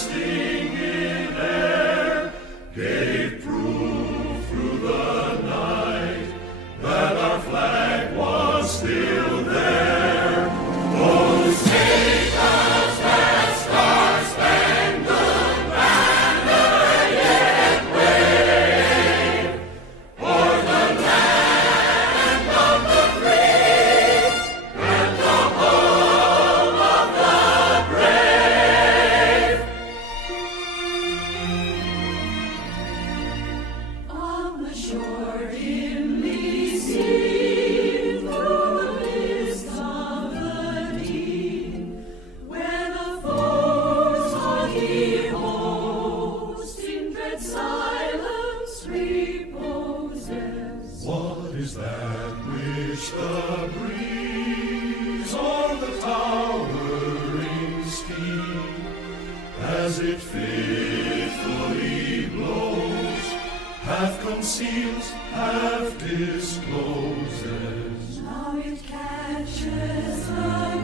bursting in air, gave proof through the night that our flag was still there. Those papers that star-spangled banner yet wave o'er the land of the free and the home of the brave. On the shore dimly seen through the mist of the deep, where the foe's haughty host in dread silence reposes. What is that which the breeze o'er the towering steep, as it fitfully blows, half conceals, half discloses? Now it catches the